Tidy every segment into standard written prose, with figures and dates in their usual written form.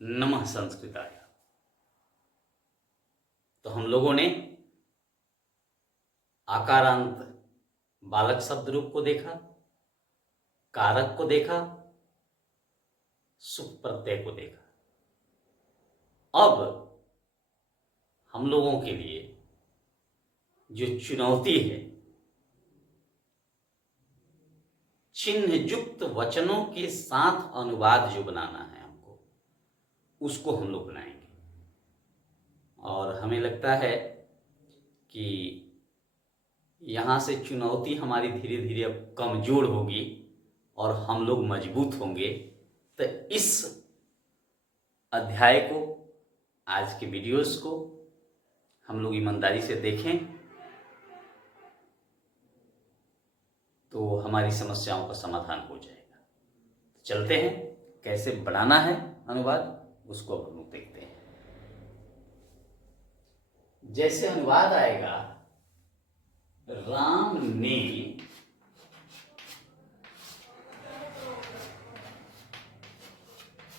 नमः संस्कृताय। तो हम लोगों ने आकारांत बालक शब्द रूप को देखा, कारक को देखा, सुख प्रत्यय को देखा। अब हम लोगों के लिए जो चुनौती है, चिन्ह युक्त वचनों के साथ अनुवाद जो बनाना है हमको, उसको हम लोग बनाएंगे। और हमें लगता है कि यहाँ से चुनौती हमारी धीरे धीरे अब कमजोर होगी और हम लोग मजबूत होंगे। तो इस अध्याय को, आज के वीडियोस को हम लोग ईमानदारी से देखें तो हमारी समस्याओं का समाधान हो जाएगा। चलते हैं, कैसे बनाना है अनुवाद उसको अब हम लोग देखते हैं। जैसे अनुवाद आएगा, राम ने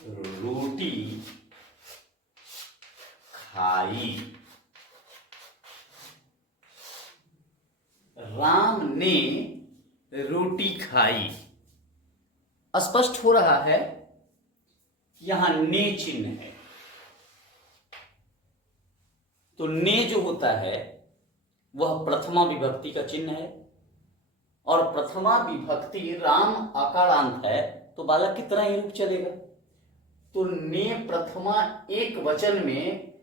रोटी खाई। राम ने रोटी खाई। स्पष्ट हो रहा है कि यहां ने चिन्ह है। तो ने जो होता है वह प्रथमा विभक्ति का चिन्ह है, और प्रथमा विभक्ति राम आकारांत है तो बालक की तरह ही रूप चलेगा। तो ने प्रथमा एक वचन में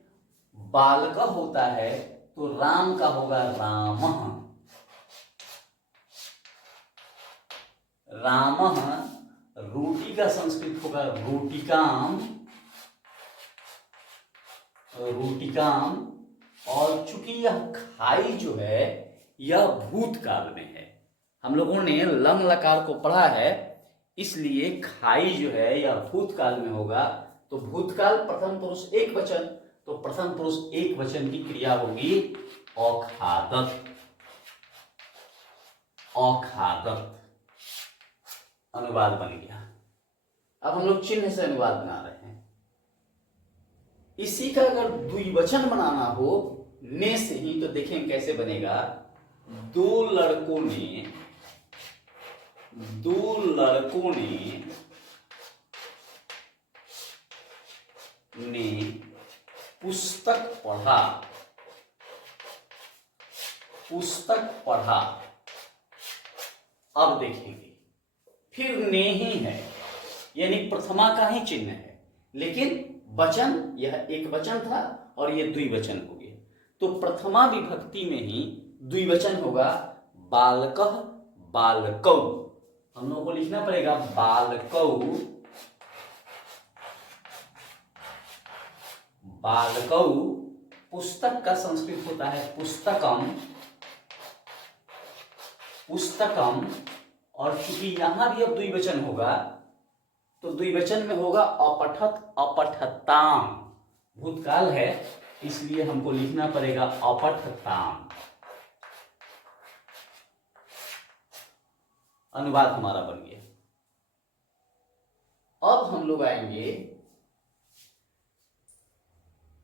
बालक होता है तो राम का होगा रामः। रामः रोटी का संस्कृत होगा रोटिकाम, रोटिकाम। और चूंकि यह खाई जो है यह भूतकाल में है, हम लोगों ने लंग लकार को पढ़ा है, इसलिए खाई जो है यह भूतकाल में होगा। तो भूतकाल प्रथम पुरुष एक वचन, तो प्रथम पुरुष एक वचन की क्रिया होगी अखादत। अखादत अनुवाद बन गया। अब हम लोग चिन्ह से अनुवाद बना रहे हैं। इसी का अगर द्विवचन बनाना हो ने से ही, तो देखें कैसे बनेगा। दो लड़कों ने पुस्तक पढ़ा। अब देखेंगे, फिर ने ही है, यानी प्रथमा का ही चिन्ह है, लेकिन वचन यह एक वचन था और यह द्विवचन हो गया। तो प्रथमा विभक्ति में ही द्विवचन होगा बालकः बालकौ। हम लोगों को लिखना पड़ेगा बालकौ बालकौ। पुस्तक का संस्कृत होता है पुस्तकम, पुस्तकम। और चूंकि यहां भी अब द्विवचन होगा तो द्विवचन में होगा अपठत अपठताम। भूतकाल है इसलिए हमको लिखना पड़ेगा अपठताम। अनुवाद हमारा बन गया। अब हम लोग आएंगे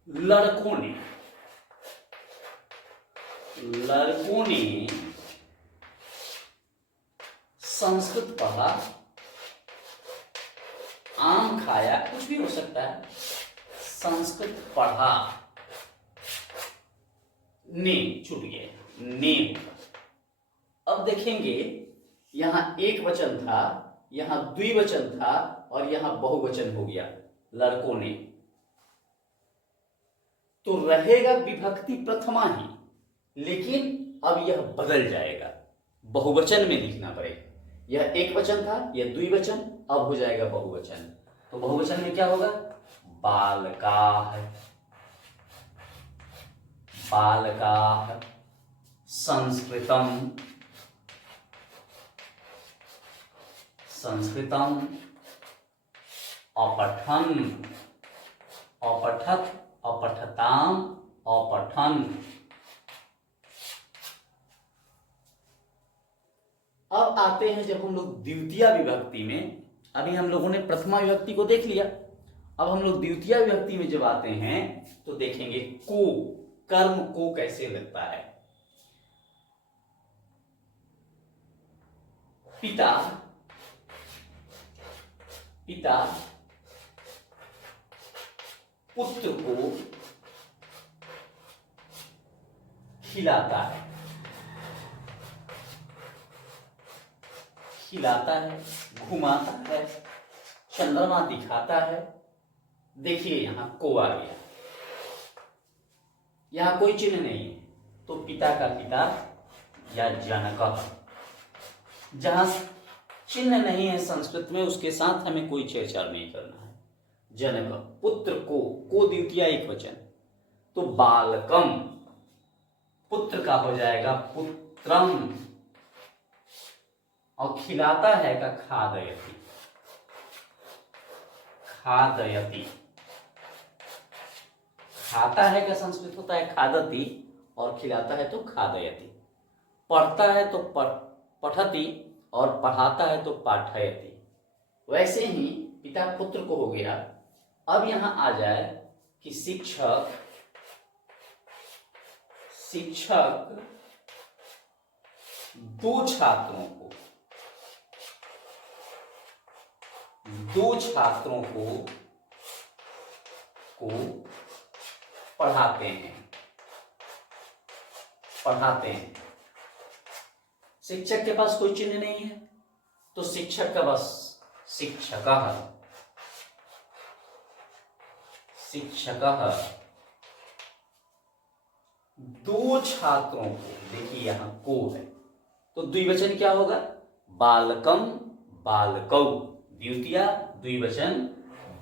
लड़कों ने संस्कृत पढ़ा, आम खाया, कुछ भी हो सकता है। संस्कृत पढ़ा, ने छूट गया, ने। अब देखेंगे यहां एक वचन था, यहां द्विवचन था और यहां बहुवचन हो गया लड़कों ने। तो रहेगा विभक्ति प्रथमा ही, लेकिन अब यह बदल जाएगा, बहुवचन में लिखना पड़ेगा। यह एक वचन था, यह द्विवचन, अब हो जाएगा बहुवचन। तो बहुवचन में क्या होगा, बालकाः, बालकाः संस्कृतम, संस्कृतम अपठन्, अपठत् अपठताम, अपठन्। अब आते हैं जब हम लोग द्वितीय विभक्ति में। अभी हम लोगों ने प्रथमा विभक्ति को देख लिया, अब हम लोग द्वितीय विभक्ति में जब आते हैं तो देखेंगे को, कर्म को कैसे लगता है। पिता, पिता पुत्र को खिलाता है, खिलाता है, घुमाता है, चंद्रमा दिखाता है। देखिए यहां को आ गया, यहां कोई चिन्ह नहीं है, तो पिता का पिता या जनक। जहां चिन्ह नहीं है संस्कृत में उसके साथ हमें कोई छेड़छाड़ नहीं करना है। जनक, पुत्र को द्वितीय एक वचन, तो बालकम पुत्र का हो जाएगा पुत्रम, और खिलाता है का खादयति, खादयति। खाता है का संस्कृत होता है खादति, और खिलाता है तो खादयति। पढ़ता है तो पठति, और पढ़ाता है तो पाठयति। वैसे ही पिता पुत्र को हो गया। अब यहां आ जाए कि शिक्षक, शिक्षक दो छात्रों को पढ़ाते हैं। शिक्षक के पास कोई चिन्ह नहीं है, तो शिक्षक का बस शिक्षकः, दो छात्रों को, देखिए यहां को है तो द्विवचन क्या होगा, बालकम बालकौ, द्वितीय द्विवचन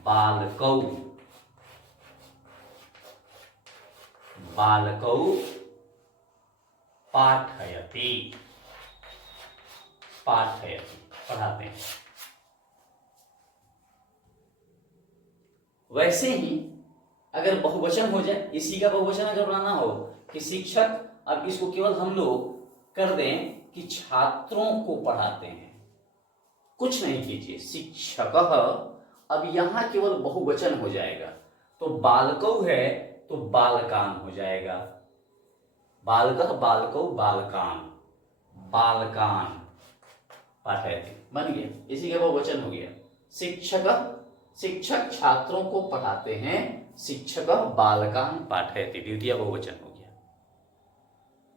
बालकौ, बालकौ पाठयति, पढ़ाते हैं। वैसे ही अगर बहुवचन हो जाए, इसी का बहुवचन अगर बनाना हो कि शिक्षक, अब इसको केवल हम लोग कर दें कि छात्रों को पढ़ाते हैं, कुछ नहीं कीजिए, शिक्षकः। अब यहां केवल बहुवचन हो जाएगा, तो बालकौ है तो बालकान हो जाएगा, बालकः बालकौ बालकान, बालकान पाठयति, बन गया, इसी का बहुवचन हो गया। शिक्षक छात्रों को पढ़ाते हैं, शिक्षक बालकान पाठयति, द्वितीय बहुवचन हो गया।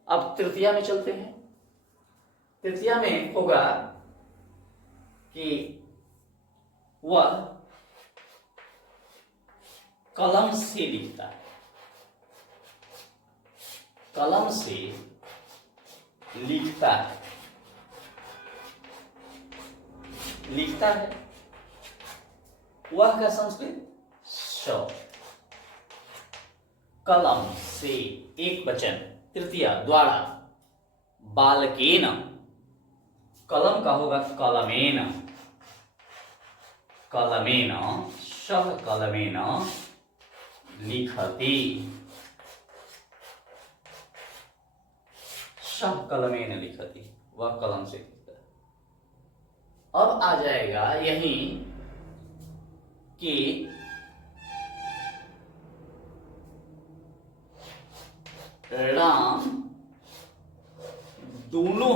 अब तृतीया में चलते हैं। तृतीया में होगा कि वह कलम से लिखता है, कलम से लिखता है, लिखता है। वह का संस्कृत श, कलम से एक वचन, तृतीया द्वारा, बालकेन, कलम का होगा कलमेन, कलमेन, शह कलमेन लिखति, शह कलमेन लिखति, वह कलम से लिखता है। अब आ जाएगा यही कि राम दोनों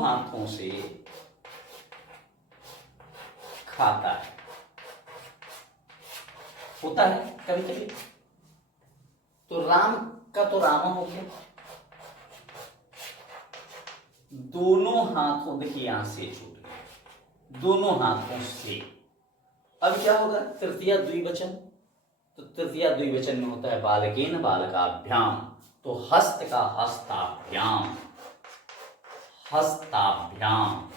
हाथों से खाता है, होता है कभी कभी। तो राम का तो राम हो गया, दोनों हाथों, देखिए यहां से छूट गया, दोनों हाथों से। अब क्या होगा, तृतीया द्विवचन, तो तृतीया द्विवचन में होता है बालकेन बालकाभ्याम, तो हस्त का हस्ताभ्याम, हस्ताभ्याम,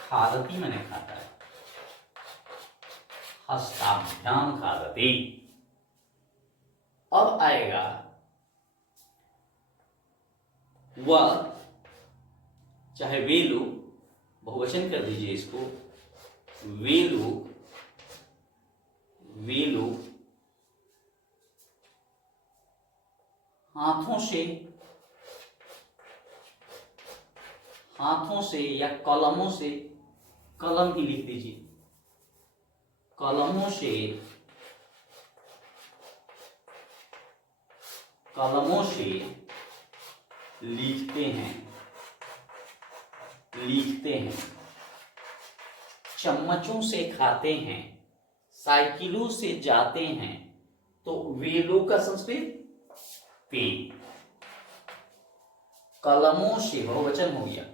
खादति मैंने खाता है, हस्ताभ्याम खादति। अब आएगा वह, चाहे वे लोग, बहुवचन कर दीजिए इसको, वे लोग हाथों से या कलमों से, कलम ही लिख दीजिए, कलमों से, कलमों से लिखते हैं, लिखते हैं, चम्मचों से खाते हैं, साइकिलों से जाते हैं। तो वे लोग का संस्कृत पे, कलमों से बहुवचन हो गया,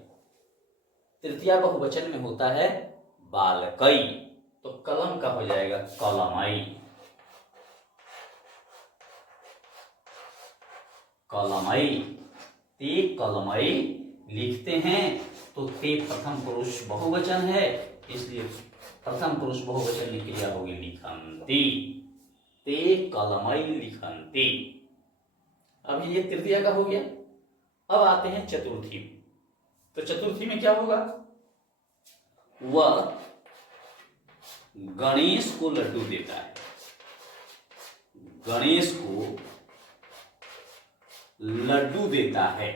तृतीया बहुवचन में होता है बालकई, तो कलम का हो जाएगा कलमई, कलमई, ते कलमई लिखते हैं। तो ते प्रथम पुरुष बहुवचन है, इसलिए प्रथम पुरुष बहुवचन में क्रिया होगी लिखन्ति, ते कलमई लिखन्ति। अब ये तृतीया का हो गया। अब आते हैं चतुर्थी। तो चतुर्थी में क्या होगा? वह गणेश को लड्डू देता है, गणेश को लड्डू देता है,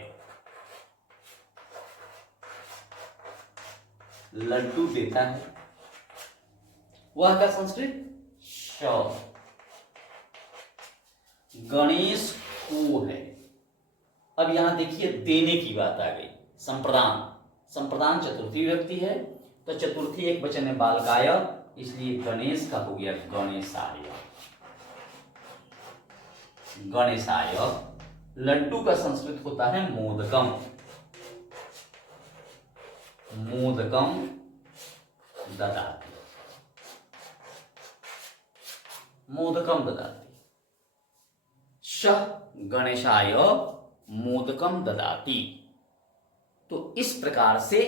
लड्डू देता है। वह का संस्कृत श, गणेश को है। अब यहां देखिए देने की बात आ गई, संप्रदान, संप्रदान चतुर्थी विभक्ति है, तो चतुर्थी एक वचन है बालकाय, इसलिए गणेश का हो गया गणेशाय, गणेशाय। लड्डू का संस्कृत होता है मोदकम, मोदकम ददाति, मोदकम ददाति। श गणेशाय मोदकम ददाति। तो इस प्रकार से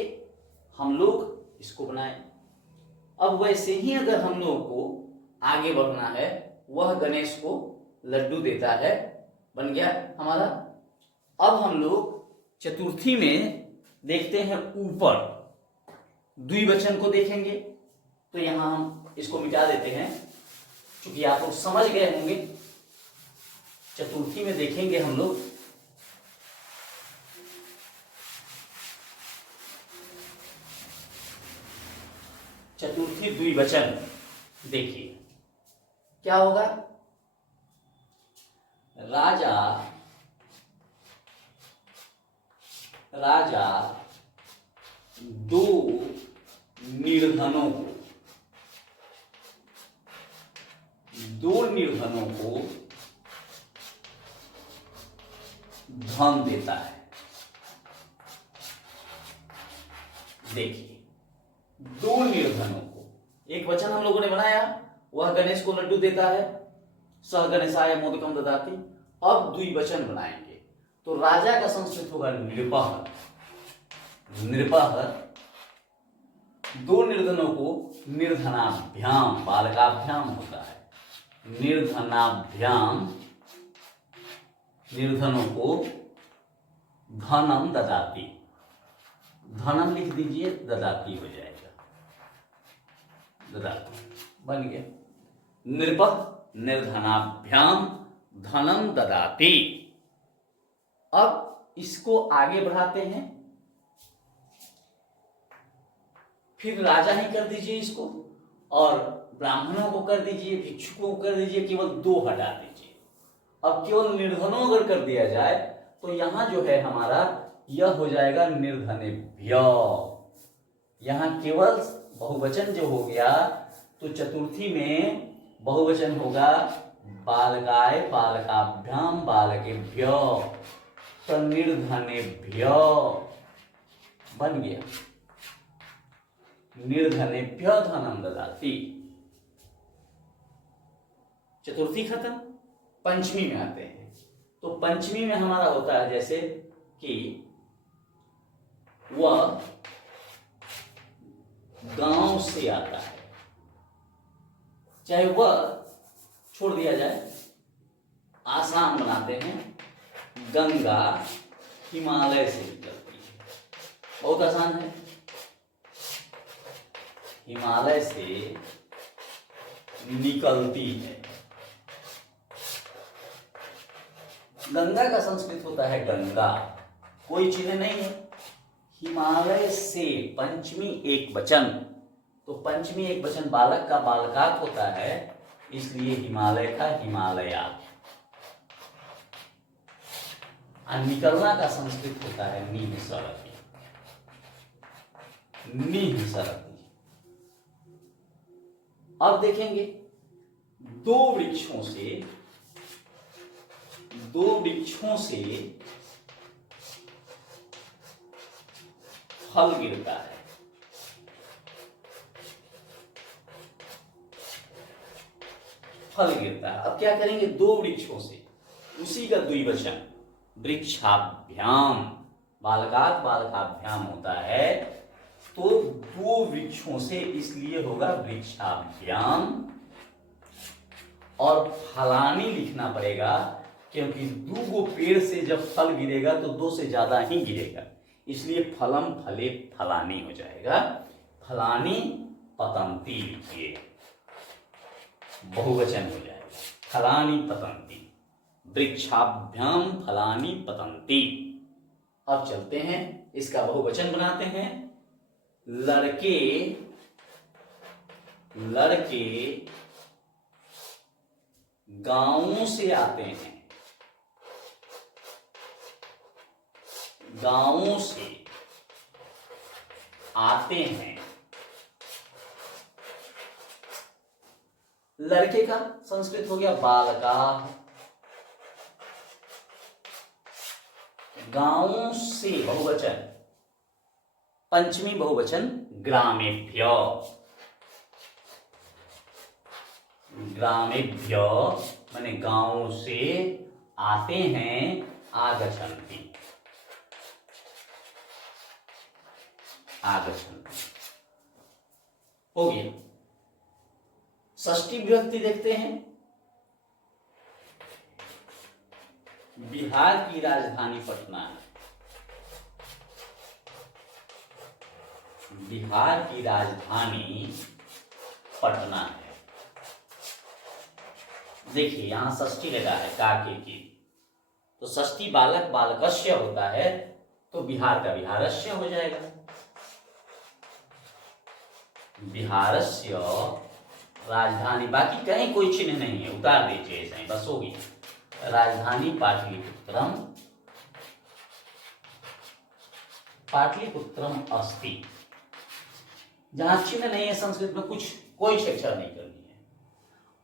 हम लोग इसको बनाए। अब वैसे ही अगर हम लोग को आगे बढ़ना है, वह गणेश को लड्डू देता है, बन गया हमारा। अब हम लोग चतुर्थी में देखते हैं ऊपर द्विवचन को देखेंगे, तो यहां हम इसको मिटा देते हैं, क्योंकि आप लोग समझ गए होंगे। चतुर्थी में देखेंगे हम लोग चतुर्थी द्विवचन, देखिए क्या होगा? राजा, राजा दो निर्धनों को, दो निर्धनों को धन देता है। देखिए दो निर्धनों को, एक वचन हम लोगों ने बनाया, वह गणेश को लड्डू देता है, सह गणेशाय मोदकम ददाति। अब द्विवचन बनाएंगे, तो राजा का संस्कृत होगा नृपः, नृपः। दो निर्धनों को निर्धनाभ्याम, बालकाभ्याम होता है, निर्धनाभ्याम, निर्धनों को धनम ददाति, धनम लिख दीजिए, ददाति हो जाएगा, ददाति बन गया। नृपः निर्धनाभ्याम धनम ददाति। अब इसको आगे बढ़ाते हैं, फिर राजा ही कर दीजिए इसको, और ब्राह्मणों को कर दीजिए, भिक्षुकों को कर दीजिए, केवल दो हटा दीजिए। अब केवल निर्धनों अगर कर दिया जाए तो यहां जो है हमारा यह हो जाएगा निर्धनेभ्य। यहां केवल बहुवचन जो हो गया, तो चतुर्थी में बहुवचन होगा बालकाय, बालकाभ्याम, बालकेभ्य, तो निर्धनेभ्य बन गया, निर्धनेभ्य धनम ददाति। चतुर्थी खत्म। पंचमी में आते हैं, तो पंचमी में हमारा होता है जैसे कि वह गांव से आता है, चाहे वह छोड़ दिया जाए, आसान बनाते हैं, गंगा हिमालय से निकलती है, बहुत आसान है, हिमालय से निकलती है। गंगा का संस्कृत होता है गंगा, कोई चिन्ह नहीं है, हिमालय से पंचमी एक वचन, तो पंचमी एक वचन बालक का बालकात होता है, इसलिए हिमालय का हिमालया। और निकलना का संस्कृत होता है निःसरति, निःसरति। अब देखेंगे दो वृक्षों से फल गिरता है। फल गिरता है। अब क्या करेंगे, दो वृक्षों से, उसी का द्विवचन वृक्षाभ्याम, बालकात बालकाभ्याम होता है, तो दो वृक्षों से इसलिए होगा वृक्षाभ्याम। और फलानी लिखना पड़ेगा क्योंकि दो पेड़ से जब फल गिरेगा तो दो से ज्यादा ही गिरेगा, इसलिए फलम फले फलानी हो जाएगा। फलानी पतंती लिखिए, बहुवचन हो जाएगा, फलानी पतंती, वृक्षाभ्याम फलानी पतंती। अब चलते हैं, इसका बहुवचन बनाते हैं। लड़के गांवों से आते हैं, गांवों से आते हैं। लड़के का संस्कृत हो गया बालका, गांवों से बहुवचन, पंचमी बहुवचन ग्रामेभ्यो, ग्रामेभ्यो माने गांवों से आते हैं, आगच्छन्ति, आगच्छन्ति हो गया। षष्ठी विभक्ति देखते हैं। बिहार की राजधानी पटना है, बिहार की राजधानी पटना है। देखिए यहां षष्ठी लगा है काके की, तो षष्ठी बालक बालकस्य होता है, तो बिहार का बिहारस्य हो जाएगा। बिहारस्य राजधानी, बाकी कहीं कोई चिन्ह नहीं है, उतार दीजिए ऐसा ही बस होगी। राजधानी पाटलिपुत्रम, पाटलिपुत्रम अस्ति। जहां चिन्ह नहीं है संस्कृत में कुछ कोई शिक्षा नहीं करनी है।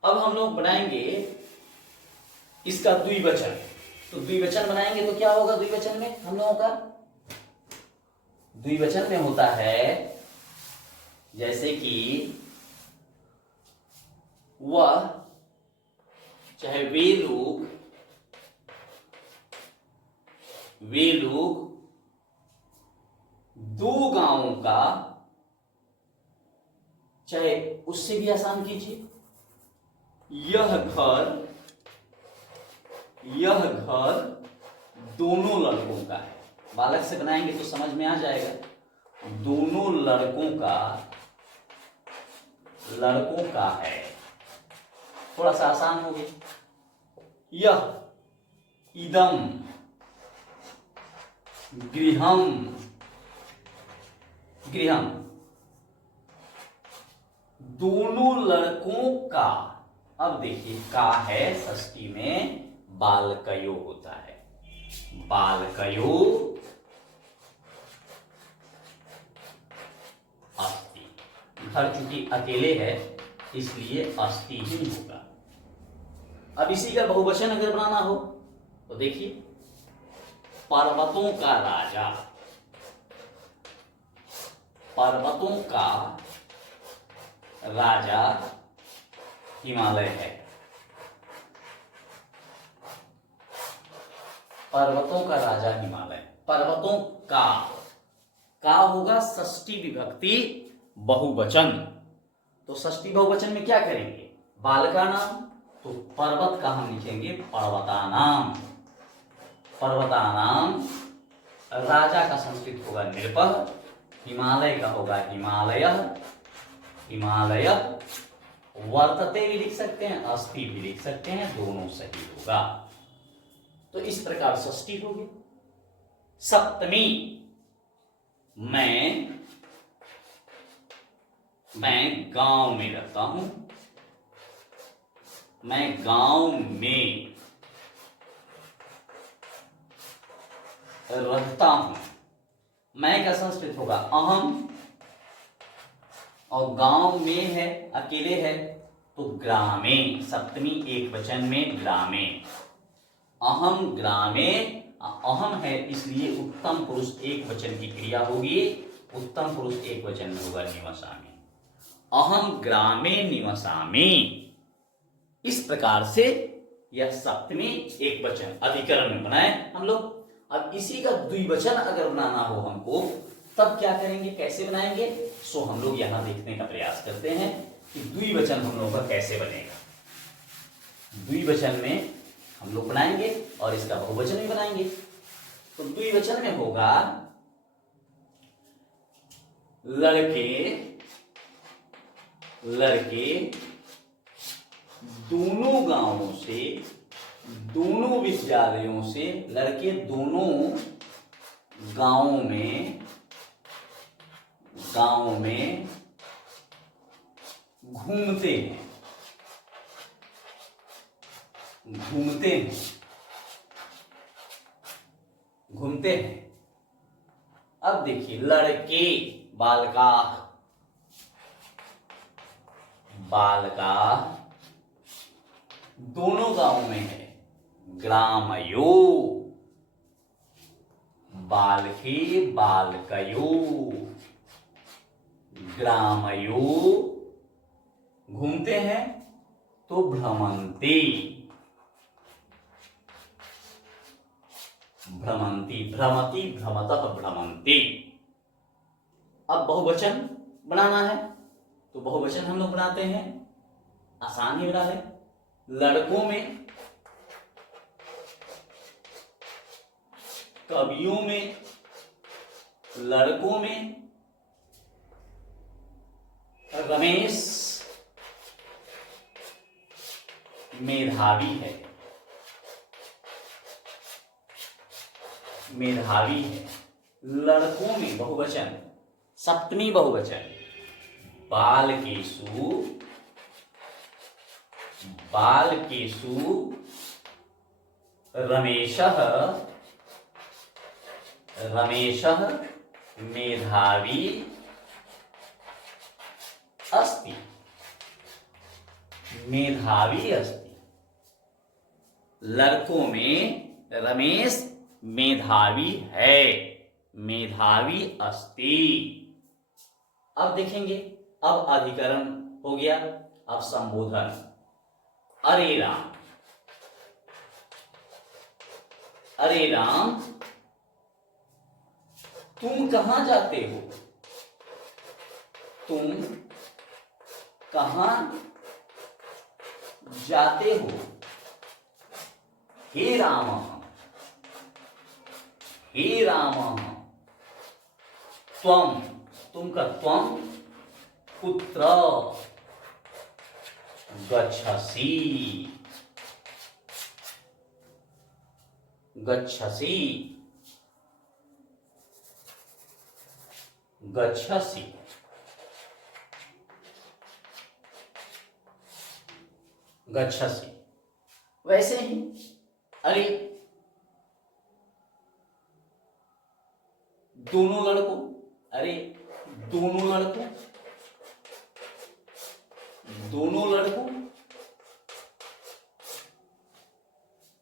अब हम लोग बनाएंगे इसका द्विवचन, तो द्विवचन बनाएंगे तो क्या होगा द्विवचन में हम लोगों का? द्विवचन में होता है जैसे कि वह, चाहे वे लोग दो गांवों का, चाहे उससे भी आसान कीजिए, यह घर दोनों लड़कों का है। बालक से बनाएंगे तो समझ में आ जाएगा, दोनों लड़कों का है, थोड़ा सा आसान हो गया। यह इदम गृहम दोनों लड़कों का। अब देखिए का है षष्ठी में बालकयो होता है, बालकयो अस्ति। घर चूंकि अकेले है इसलिए अस्ति ही होगा। अब इसी का बहुवचन अगर बनाना हो तो देखिए पर्वतों का राजा, पर्वतों का राजा हिमालय है, पर्वतों का राजा हिमालय। पर्वतों का होगा षष्ठी विभक्ति बहुवचन, तो षष्ठी बहुवचन में क्या करेंगे? बालका नाम, तो पर्वत का हम लिखेंगे पर्वतानाम, पर्वतानाम। राजा का संस्कृत होगा नृपः, हिमालय का होगा हिमालय, हिमालय। वर्तते भी लिख सकते हैं, अस्ति भी लिख सकते हैं, दोनों सही होगा। तो इस प्रकार षष्ठी होगी। सप्तमी, मैं गांव में रहता हूं। मैं गांव में रहता हूं। मैं का संस्कृत होगा अहम, और गांव में है, अकेले है, तो ग्रामे, सप्तमी एक वचन में ग्रामे। अहम ग्रामे, अहम है इसलिए उत्तम पुरुष एक वचन की क्रिया होगी, उत्तम पुरुष एक वचन में होगा निवसामि। अहम ग्रामे निवसामि। इस प्रकार से यह सप्तमी एक वचन अधिकरण में बनाए हम लोग। अब इसी का द्विवचन अगर बनाना हो हमको, तब क्या करेंगे, कैसे बनाएंगे, सो हम लोग यहां देखने का प्रयास करते हैं कि द्विवचन हम लोग का कैसे बनेगा। द्विवचन में हम लोग बनाएंगे और इसका बहुवचन भी बनाएंगे। तो द्विवचन में होगा लड़के दोनों गांवों से, दोनों विद्यालयों से, लड़के दोनों गांवों में घूमते हैं। अब देखिए, लड़के बालकाः दोनों गांवों में है, ग्रामयो, बालके बालकयो, ग्रामयो, घूमते हैं तो भ्रमन्ति, भ्रमति, भ्रमतः, भ्रमन्ति। अब बहुवचन बनाना है, तो बहुवचन हम लोग बनाते हैं, आसान ही बना है। लड़कों में, कवियों में, लड़कों में रमेश मेधावी है, लड़कों में बहुवचन, सप्तमी बहुवचन, बालकेषु रमेशः मेधावी अस्ति, लड़कों में रमेश मेधावी है, मेधावी अस्ति। अब देखेंगे, अब अधिकरण हो गया, अब संबोधन। अरे राम तुम कहां जाते हो, तुम कहां जाते हो, हे राम, त्वम, तुम का त्वम, कुत्र गच्छसि, वैसे ही अरे दोनों लड़कों,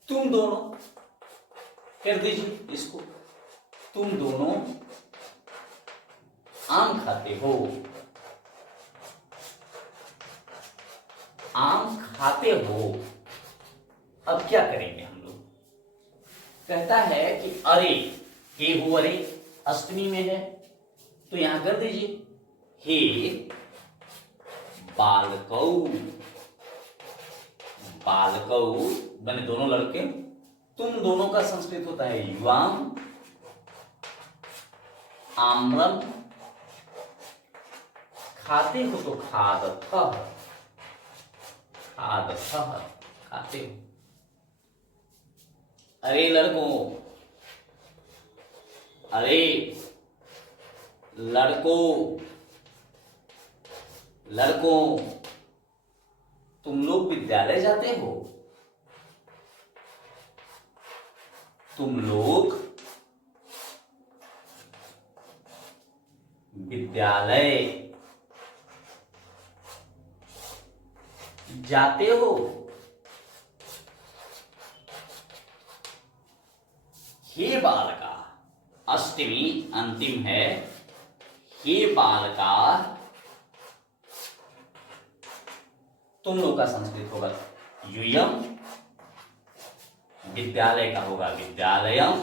तुम दोनों, कर दीजिए इसको, तुम दोनों आम खाते हो, अब क्या करेंगे हम लोग, कहता है कि अरे, हे हो अरे, अष्टमी में है, तो यहां कर दीजिए हे बालकौ, बने दोनों लड़के, तुम दोनों का संस्कृत होता है युवाम, आम्रम, खाते हो तो खादथः, खाते हो। अरे लड़कों, लड़कों, लड़कों, तुम लोग विद्यालय जाते हो? तुम लोग विद्यालय जाते हो? हे बालका, अष्टमी अंतिम है। हे बालका, तुम लोग का संस्कृत होगा यूयम, विद्यालय का होगा विद्यालयम,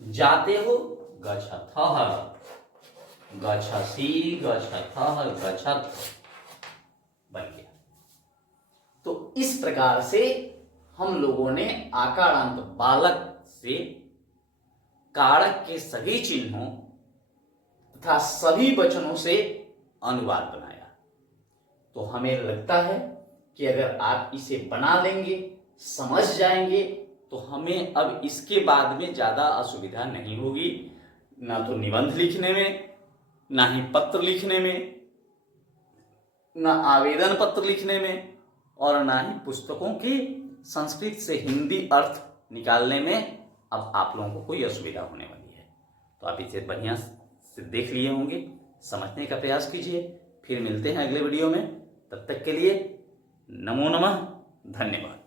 जाते हो गच्छथः, गच्छसि, गच्छथः, गच्छथ बन गया। तो इस प्रकार से हम लोगों ने आकारांत बालक से कारक के सभी चिन्हों तथा सभी वचनों से अनुवाद बनाया। तो हमें लगता है कि अगर आप इसे बना लेंगे, समझ जाएंगे, तो हमें अब इसके बाद में ज़्यादा असुविधा नहीं होगी, ना तो निबंध लिखने में, ना ही पत्र लिखने में, ना आवेदन पत्र लिखने में, और ना ही पुस्तकों की संस्कृत से हिंदी अर्थ निकालने में अब आप लोगों को कोई असुविधा होने वाली है। तो आप इसे बढ़िया से देख लिए होंगे, समझने का प्रयास कीजिए। फिर मिलते हैं अगले वीडियो में, तब तक के लिए नमो नमः, धन्यवाद।